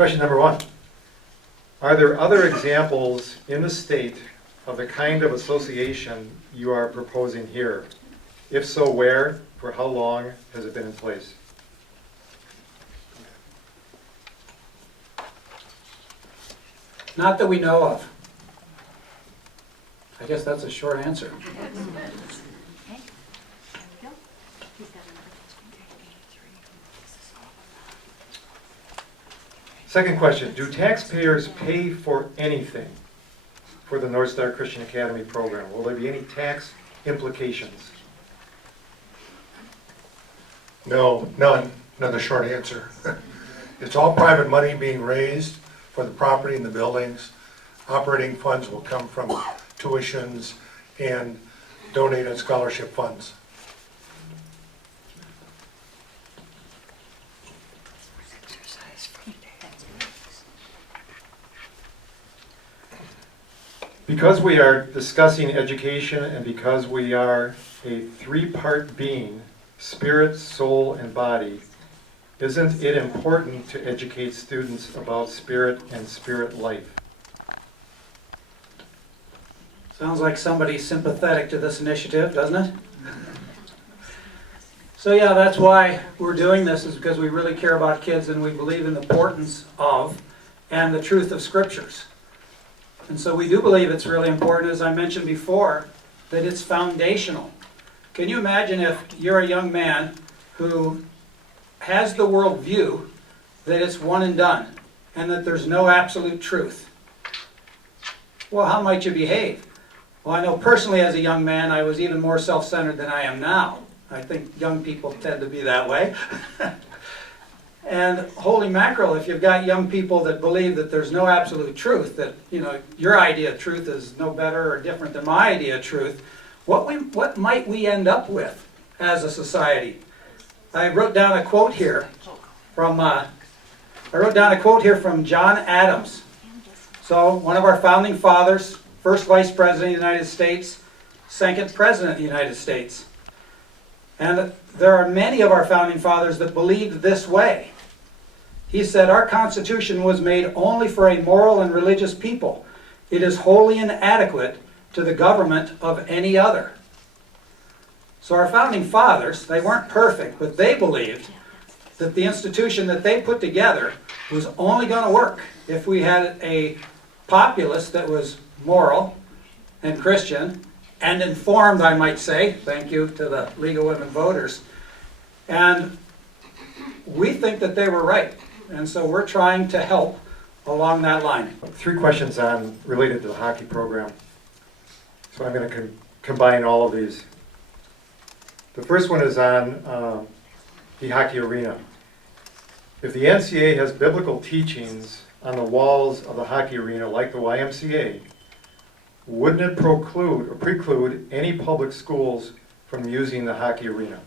Question number 1. Are there other examples in the state of the kind of association you are proposing here? If so, where, for how long has it been in place? Not that we know of. I guess that's a short answer. Second question, do taxpayers pay for anything for the NorthStar Christian Academy program? Will there be any tax implications? No, none. Another short answer. It's all private money being raised for the property and the buildings. Operating funds will come from tuitions and donated scholarship funds. Because we are discussing education and because we are a three-part being, spirit, soul, and body, isn't it important to educate students about spirit and spirit life? Sounds like somebody's sympathetic to this initiative, doesn't it? So yeah, that's why we're doing this, is because we really care about kids and we believe in the importance of and the truth of scriptures. And so we do believe it's really important, as I mentioned before, that it's foundational. Can you imagine if you're a young man who has the world view that it's one and done and that there's no absolute truth? Well, how might you behave? Well, I know personally as a young man, I was even more self-centered than I am now. I think young people tend to be that way. And holy mackerel, if you've got young people that believe that there's no absolute truth, that your idea of truth is no better or different than my idea of truth, what might we end up with as a society? I wrote down a quote here from John Adams. So one of our founding fathers, first Vice President of the United States, second President of the United States. And there are many of our founding fathers that believed this way. He said, "Our Constitution was made only for a moral and religious people. It is wholly inadequate to the government of any other." So our founding fathers, they weren't perfect, but they believed that the institution that they put together was only going to work if we had a populace that was moral and Christian and informed, I might say. Thank you to the League of Women Voters. And we think that they were right. And so we're trying to help along that line. 3 questions related to the hockey program. So I'm going to combine all of these. The first one is on the hockey arena. If the NCA has biblical teachings on the walls of the hockey arena like the YMCA, wouldn't it preclude any public schools from using the hockey arena?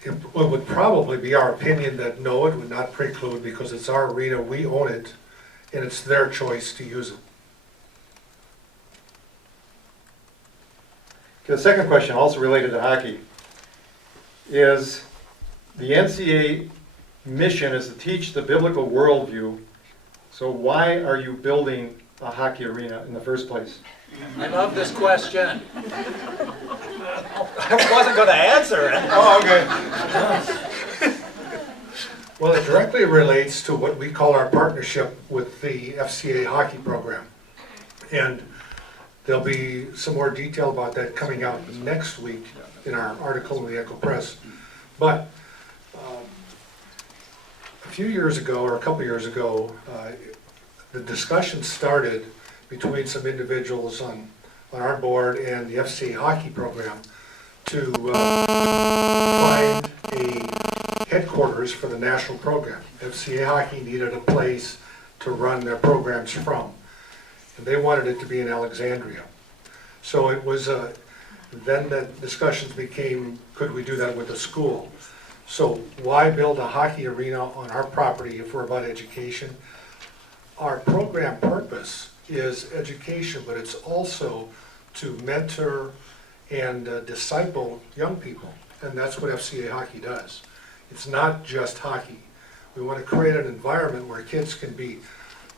It would probably be our opinion that no, it would not preclude, because it's our arena, we own it, and it's their choice to use it. Okay, the second question, also related to hockey, is the NCA mission is to teach the biblical worldview, so why are you building a hockey arena in the first place? I love this question. I wasn't going to answer it. Oh, okay. Well, it directly relates to what we call our partnership with the FCA hockey program. And there'll be some more detail about that coming out next week in our article in the Echo Press. But a few years ago, or a couple years ago, the discussion started between some individuals on our board and the FCA hockey program to find a headquarters for the national program. FCA hockey needed a place to run their programs from, and they wanted it to be in Alexandria. So it was, then the discussions became, could we do that with a school? So why build a hockey arena on our property if we're about education? Our program purpose is education, but it's also to mentor and disciple young people. and that's what FCA hockey does. It's not just hockey. We want to create an environment where kids can be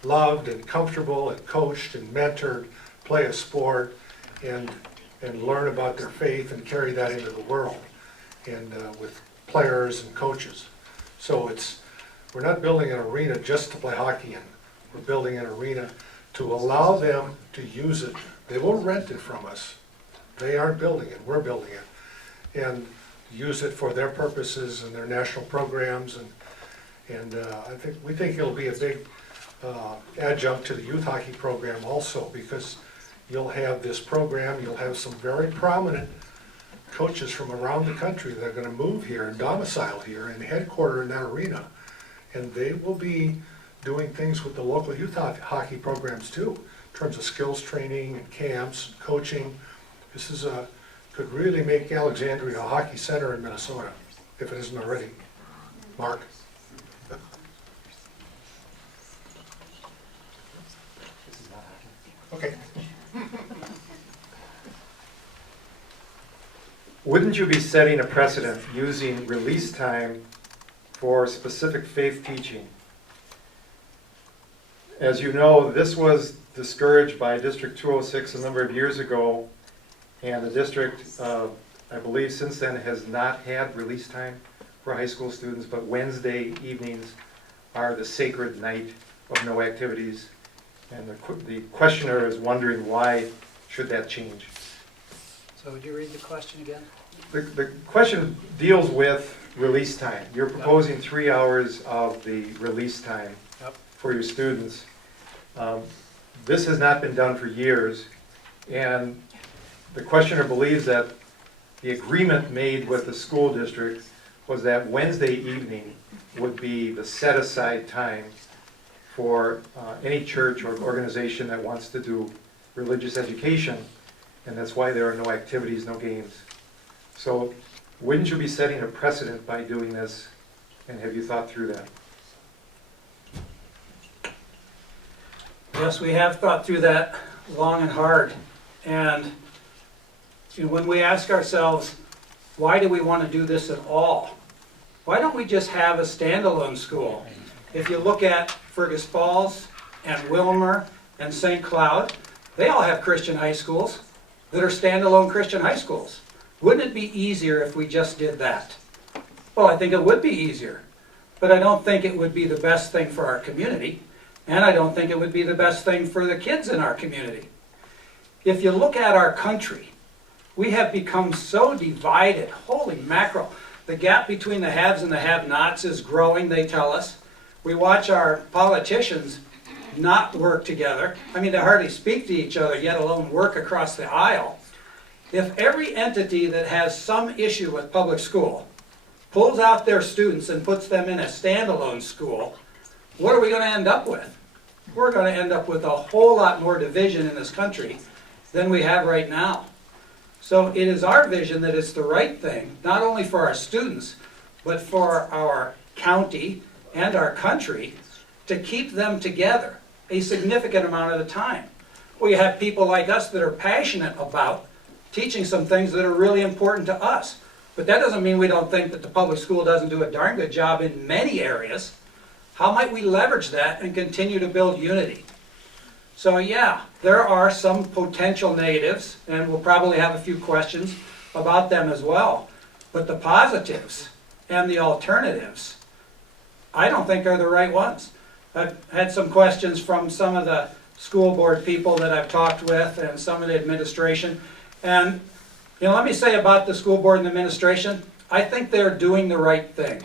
loved and comfortable and coached and mentored, play a sport, and learn about their faith and carry that into the world, and with players and coaches. So we're not building an arena just to play hockey in. We're building an arena to allow them to use it. They will rent it from us. They aren't building it, we're building it. And use it for their purposes and their national programs, and we think it'll be a big adjunct to the youth hockey program also, because you'll have this program, you'll have some very prominent coaches from around the country that are gonna move here and domicile here and headquarter in that arena. And they will be doing things with the local youth hockey programs too, in terms of skills training and camps and coaching. This could really make Alexandria a hockey center in Minnesota, if it isn't already. Mark? Okay. Wouldn't you be setting a precedent using release time for specific faith teaching? As you know, this was discouraged by District 206 a number of years ago, and the district, I believe since then, has not had release time for high school students, but Wednesday evenings are the sacred night of no activities. And the questioner is wondering why should that change? So would you read the question again? The question deals with release time. You're proposing 3 hours of the release time for your students. This has not been done for years, and the questioner believes that the agreement made with the school district was that Wednesday evening would be the set-aside time for any church or organization that wants to do religious education, and that's why there are no activities, no games. So wouldn't you be setting a precedent by doing this, and have you thought through that? Yes, we have thought through that long and hard. And when we ask ourselves, why do we want to do this at all? Why don't we just have a standalone school? If you look at Fergus Falls and Wilmer and St. Cloud, they all have Christian high schools that are standalone Christian high schools. Wouldn't it be easier if we just did that? Well, I think it would be easier, but I don't think it would be the best thing for our community, and I don't think it would be the best thing for the kids in our community. If you look at our country, we have become so divided. Holy mackerel. The gap between the haves and the have-nots is growing, they tell us. We watch our politicians not work together. I mean, they hardly speak to each other, yet alone work across the aisle. If every entity that has some issue with public school pulls out their students and puts them in a standalone school, what are we going to end up with? We're going to end up with a whole lot more division in this country than we have right now. So it is our vision that it's the right thing, not only for our students, but for our county and our country, to keep them together a significant amount of the time. Well, you have people like us that are passionate about teaching some things that are really important to us. But that doesn't mean we don't think that the public school doesn't do a darn good job in many areas. How might we leverage that and continue to build unity? So yeah, there are some potential negatives, and we'll probably have a few questions about them as well. But the positives and the alternatives, I don't think are the right ones. I've had some questions from some of the school board people that I've talked with and some of the administration. And let me say about the school board and administration, I think they're doing the right thing.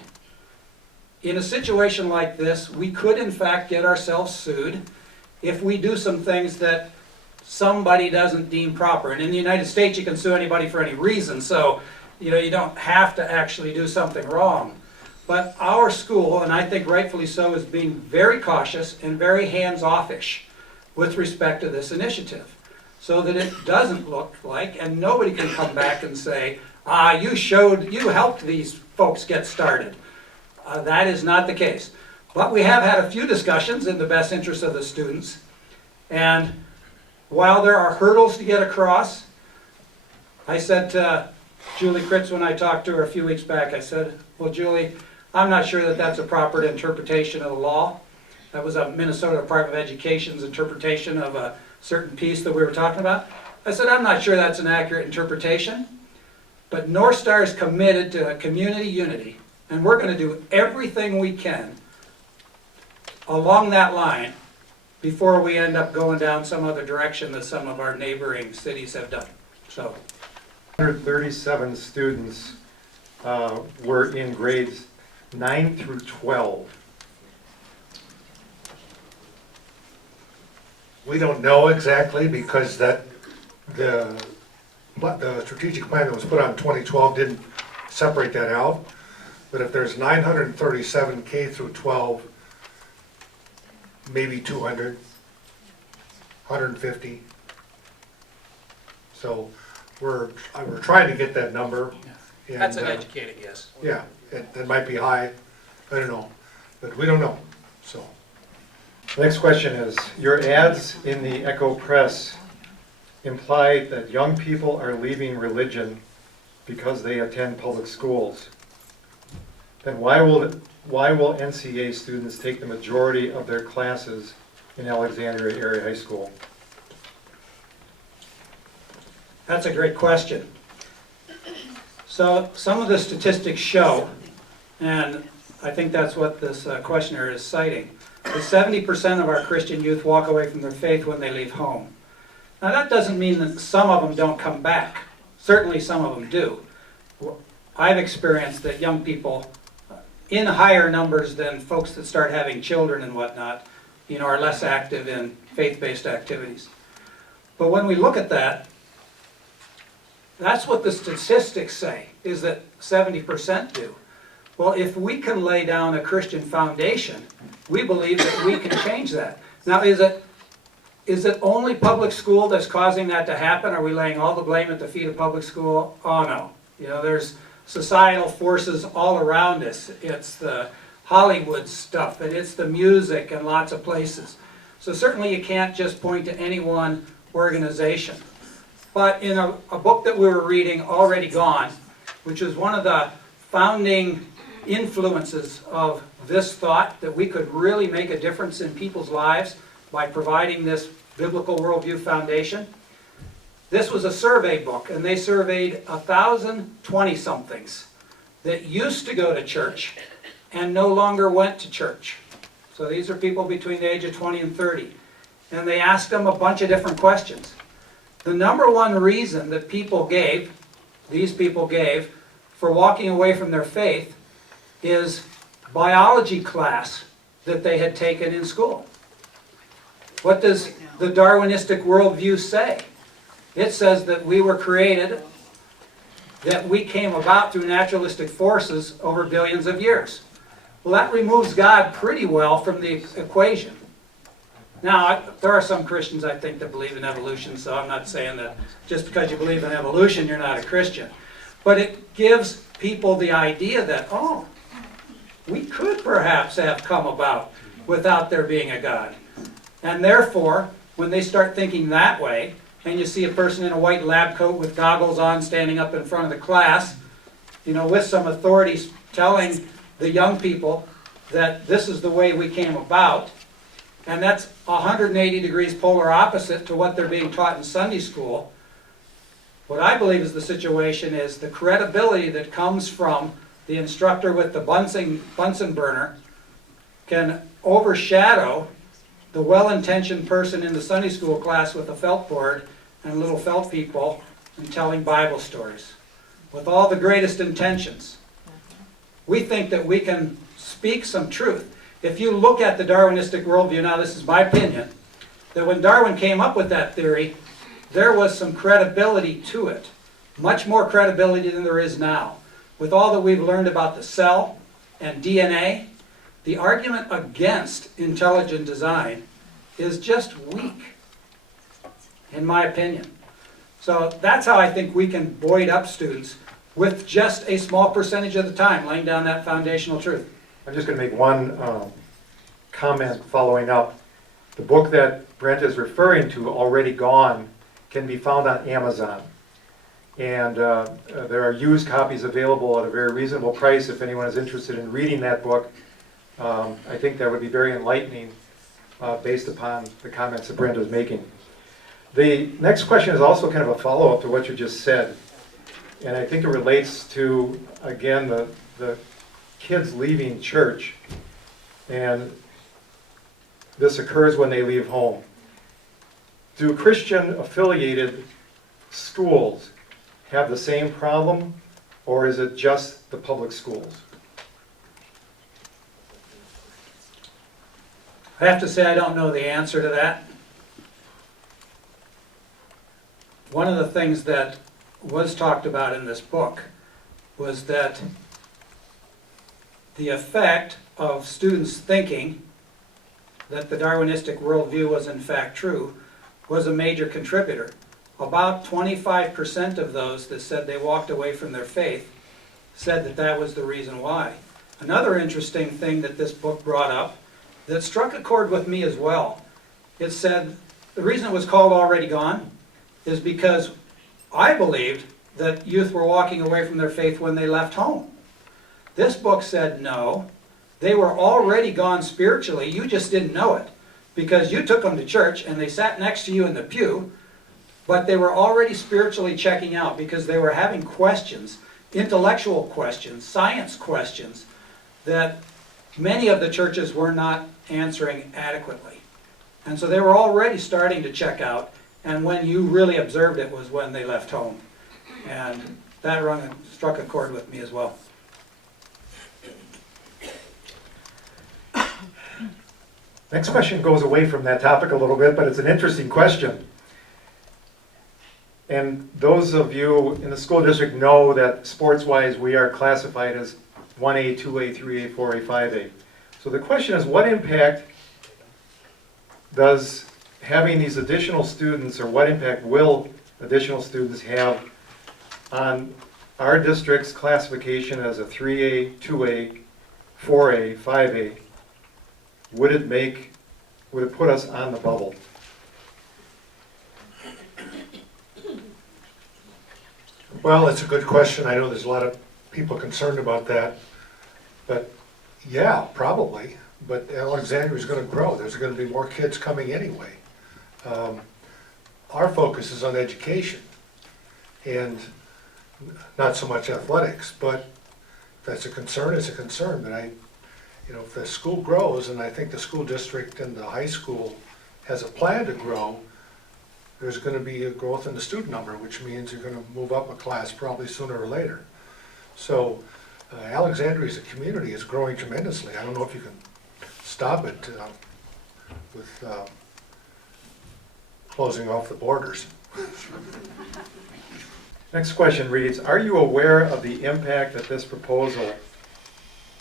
In a situation like this, we could in fact get ourselves sued if we do some things that somebody doesn't deem proper. And in the United States, you can sue anybody for any reason, so you don't have to actually do something wrong. But our school, and I think rightfully so, is being very cautious and very hands-offish with respect to this initiative, so that it doesn't look like, and nobody can come back and say, you helped these folks get started. That is not the case. But we have had a few discussions in the best interest of the students, and while there are hurdles to get across, I said to Julie Kritz, when I talked to her a few weeks back, I said, well, Julie, I'm not sure that that's a proper interpretation of the law. That was a Minnesota Department of Education's interpretation of a certain piece that we were talking about. I said, I'm not sure that's an accurate interpretation, but NorthStar is committed to community unity, and we're going to do everything we can along that line before we end up going down some other direction that some of our neighboring cities have done. So, 137 students were in grades 9 through 12. We don't know exactly because the strategic plan that was put on in 2012 didn't separate that out. But if there's 937 K through 12, maybe 200, 150. So we're trying to get that number. And, That's an educated guess. yeah, that might be high. I don't know, but we don't know. So. Next question is, your ads in the Echo Press imply that young people are leaving religion because they attend public schools. Then why will NCA students take the majority of their classes in Alexandria Area High School? that's a great question. So some of the statistics show, and I think that's what this questioner is citing, that 70% of our Christian youth walk away from their faith when they leave home. Now that doesn't mean that some of them don't come back. Certainly some of them do. I've experienced that young people, in higher numbers than folks that start having children and whatnot, are less active in faith-based activities. But when we look at that, that's what the statistics say, is that 70% do. Well, if we can lay down a Christian foundation, we believe that we can change that. Now, is it only public school that's causing that to happen? Are we laying all the blame at the feet of public school? Oh, no. There's societal forces all around us. It's the Hollywood stuff, and it's the music in lots of places. So certainly you can't just point to any one organization. But in a book that we were reading, Already Gone, which is one of the founding influences of this thought that we could really make a difference in people's lives by providing this biblical worldview foundation. This was a survey book, and they surveyed 1,020-somethings that used to go to church and no longer went to church. So these are people between the age of 20 and 30. And they asked them a bunch of different questions. The number one reason that these people gave, for walking away from their faith is biology class that they had taken in school. What does the Darwinistic worldview say? It says that we were created, that we came about through naturalistic forces over billions of years. Well, that removes God pretty well from the equation. Now, there are some Christians, I think, that believe in evolution, so I'm not saying that just because you believe in evolution, you're not a Christian. But it gives people the idea that, oh, we could perhaps have come about without there being a God. And therefore, when they start thinking that way, and you see a person in a white lab coat with goggles on standing up in front of the class, with some authorities telling the young people that this is the way we came about, and that's 180 degrees polar opposite to what they're being taught in Sunday school. What I believe is the situation is the credibility that comes from the instructor with the Bunsen burner can overshadow the well-intentioned person in the Sunday school class with a felt board and little felt people and telling Bible stories with all the greatest intentions. We think that we can speak some truth. If you look at the Darwinistic worldview, now this is my opinion, that when Darwin came up with that theory, there was some credibility to it. Much more credibility than there is now. With all that we've learned about the cell and DNA, the argument against intelligent design is just weak, in my opinion. So that's how I think we can buoy up students with just a small percentage of the time, laying down that foundational truth. I'm just going to make one comment following up. The book that Brent is referring to, Already Gone, can be found on Amazon. And there are used copies available at a very reasonable price if anyone is interested in reading that book. I think that would be very enlightening based upon the comments that Brenda is making. The next question is also kind of a follow-up to what you just said. And I think it relates to, again, the kids leaving church. And this occurs when they leave home. Do Christian-affiliated schools have the same problem, or is it just the public schools? I have to say I don't know the answer to that. One of the things that was talked about in this book was that the effect of students thinking that the Darwinistic worldview was in fact true was a major contributor. About 25% of those that said they walked away from their faith said that that was the reason why. Another interesting thing that this book brought up that struck a chord with me as well, it said the reason it was called Already Gone is because I believed that youth were walking away from their faith when they left home. This book said no, they were already gone spiritually, you just didn't know it because you took them to church and they sat next to you in the pew, but they were already spiritually checking out because they were having questions, intellectual questions, science questions that many of the churches were not answering adequately. And so they were already starting to check out, and when you really observed it was when they left home. And that struck a chord with me as well. Next question goes away from that topic a little bit, but it's an interesting question. And those of you in the school district know that sports-wise we are classified as 1A, 2A, 3A, 4A, 5A. So the question is, what impact does having these additional students, or what impact will additional students have on our district's classification as a 3A, 2A, 4A, 5A? Would it put us on the bubble? Well, it's a good question. I know there's a lot of people concerned about that. But yeah, probably. But Alexandria is going to grow. There's going to be more kids coming anyway. Our focus is on education and not so much athletics. But if that's a concern, it's a concern. But if the school grows, and I think the school district and the high school has a plan to grow, there's going to be a growth in the student number, which means you're going to move up a class probably sooner or later. So Alexandria as a community is growing tremendously. I don't know if you can stop it with closing off the borders. Next question reads, are you aware of the impact that this proposal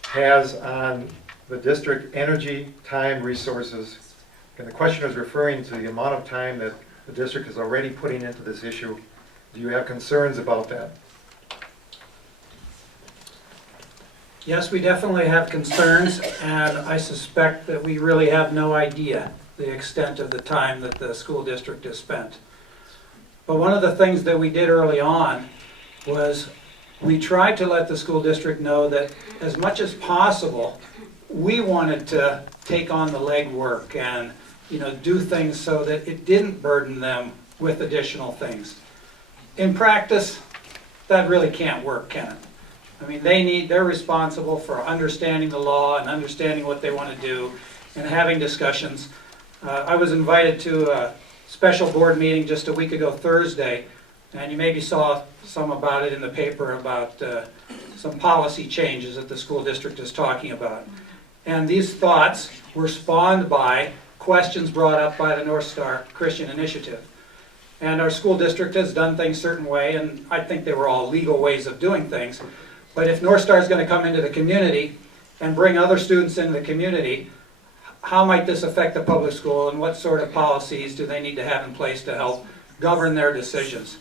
has on the district energy, time, resources? And the question is referring to the amount of time that the district is already putting into this issue. Do you have concerns about that? Yes, we definitely have concerns, and I suspect that we really have no idea the extent of the time that the school district has spent. But one of the things that we did early on was we tried to let the school district know that as much as possible, we wanted to take on the legwork and do things so that it didn't burden them with additional things. In practice, that really can't work, can it? I mean, they're responsible for understanding the law and understanding what they want to do and having discussions. I was invited to a special board meeting just a week ago Thursday, and you maybe saw some about it in the paper about some policy changes that the school district is talking about. And these thoughts were spawned by questions brought up by the NorthStar Christian Initiative. And our school district has done things a certain way, and I think they were all legal ways of doing things. But if NorthStar is going to come into the community and bring other students into the community, how might this affect the public school, and what sort of policies do they need to have in place to help govern their decisions?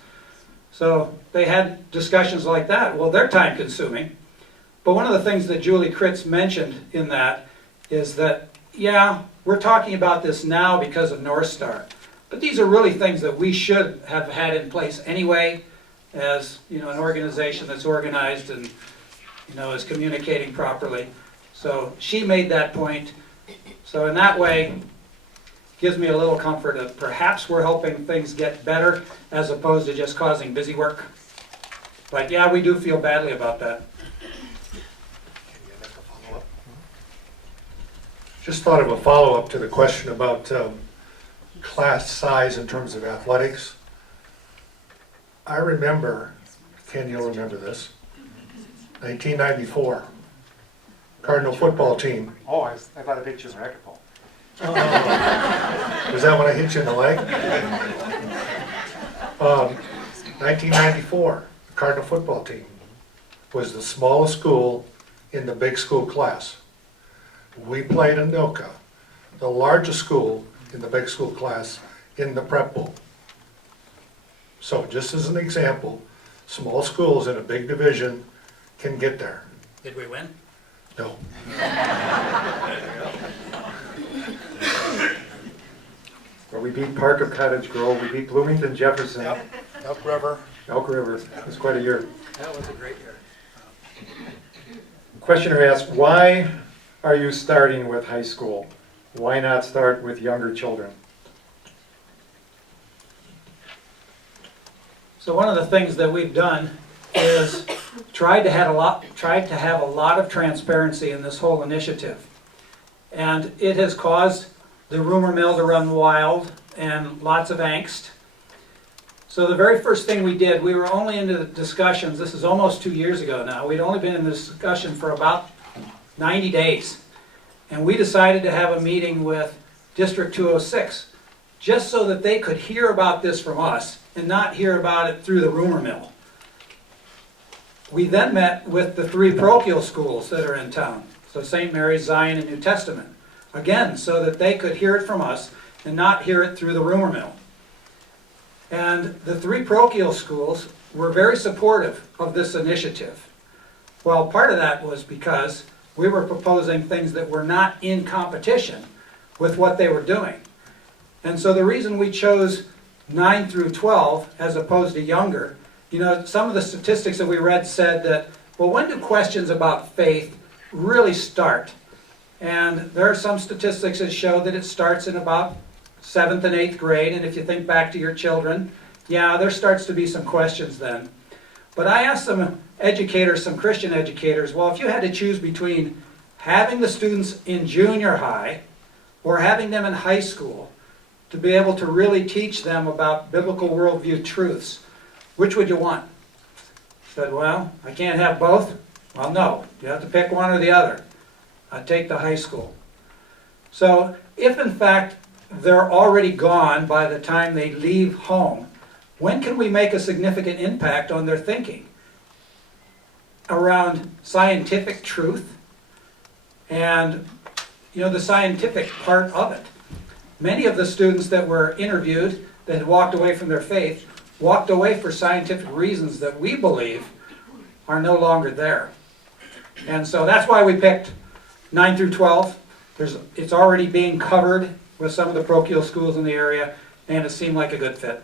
So they had discussions like that. Well, they're time consuming. But one of the things that Julie Kritz mentioned in that is that, yeah, we're talking about this now because of NorthStar. But these are really things that we should have had in place anyway. as, you know, an organization that's organized and, you know, is communicating properly. So she made that point. So in that way, gives me a little comfort that perhaps we're helping things get better as opposed to just causing busy work. But yeah, we do feel badly about that. Just thought of a follow-up to the question about class size in terms of athletics. I remember, Ken, you'll remember this, 1994, Cardinal football team. Oh, I thought I hit you in racquetball. Was that when I hit you in the leg? 1994, the Cardinal football team was the smallest school in the big school class. We played in Noka, the largest school in the big school class in the prep bowl. So just as an example, small schools in a big division can get there. Did we win? No. Well, we beat Park of Cottage Grove, we beat Bloomington Jefferson, Elk River. Elk River. It was quite a year. That was a great year. Questioner asked, why are you starting with high school? Why not start with younger children? So one of the things that we've done is tried to have a lot of transparency in this whole initiative. And it has caused the rumor mill to run wild and lots of angst. So the very first thing we did, we were only into the discussions, this is almost 2 years ago now, we'd only been in this discussion for about 90 days. And we decided to have a meeting with District 206, just so that they could hear about this from us and not hear about it through the rumor mill. We then met with the 3 parochial schools that are in town, so St. Mary's, Zion, and New Testament, again, so that they could hear it from us and not hear it through the rumor mill. And the 3 parochial schools were very supportive of this initiative. Well, part of that was because we were proposing things that were not in competition with what they were doing. And so the reason we chose 9 through 12 as opposed to younger, you know, some of the statistics that we read said that, well, when do questions about faith really start? And there are some statistics that show that it starts in about 7th and 8th grade, and if you think back to your children, yeah, there starts to be some questions then. But I asked some educators, some Christian educators, well, if you had to choose between having the students in junior high or having them in high school to be able to really teach them about biblical worldview truths, which would you want? I said, well, I can't have both. Well, no, you have to pick one or the other. I'd take the high school. So if in fact they're already gone by the time they leave home, when can we make a significant impact on their thinking around scientific truth and, you know, the scientific part of it? Many of the students that were interviewed that had walked away from their faith walked away for scientific reasons that we believe are no longer there. And so that's why we picked 9 through 12. It's already being covered with some of the parochial schools in the area, and it seemed like a good fit.